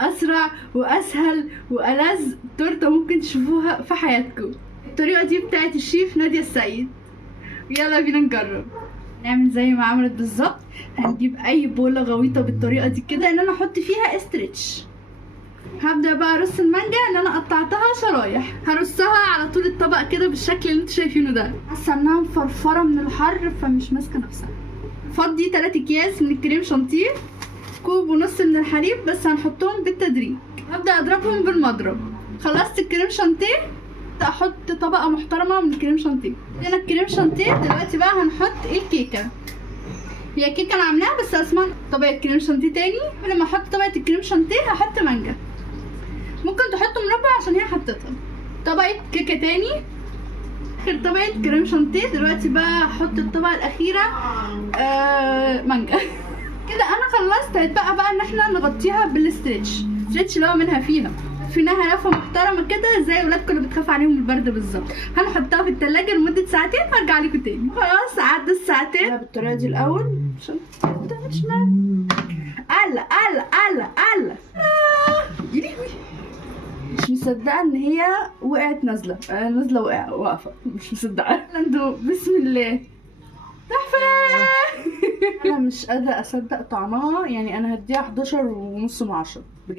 اسرع واسهل والذ تورته ممكن تشوفوها في حياتكم. الطريقه دي بتاعت الشيف نادية السيد. يلا بينا نجرب. نعمل زي ما عملت بالظبط. هنجيب اي بوله غويطه بالطريقه دي كده ان انا احط فيها استرتش. هبدا بقى ارص المانجا اللي انا قطعتها شرايح، هرصها على طول الطبق كده بالشكل اللي انتوا شايفينه ده. حاسه انها مفرفره من الحر فمش ماسكه نفسها. فضي 3 اكياس من الكريم شانتيه، كوب ونص من الحليب بس هنحطهم بالتدريج. هبدا اضربهم بالمضرب. خلصت الكريم شانتيه، احط طبقه محترمه من الكريم شانتيه. هنا الكريم شانتيه. دلوقتي بقى هنحط الكيكه. هي كيكه انا عاملاها بس اسمها طبقه كريم شانتيه تاني. ولما احط طبقه الكريم شانتيه هحط مانجا، ممكن تحطوا مربع عشان هي حطيتها. طبقه كيكه تاني، اخر طبقه كريم شانتيه. دلوقتي بقى هحط الطبقه الاخيره مانجا. كده انا خلصت. هيتبقى بقى ان احنا نغطيها بالاسترتش. الاسترتش اللي هو منها فيها فيناها لفه محترمه كده زي ولادكم اللي بتخاف عليهم من البرد بالظبط. هنحطها في التلاجة لمده ساعتين وارجع لكم تاني. خلاص عدى الساعتين بالطريقه دي الاول عشان قلق مش مصدقه ان هي وقعت نازله واقفه مش مصدقه. بسم الله تحفه. انا مش قادره اصدق طعمها، يعني انا هديها 11.5 من 10.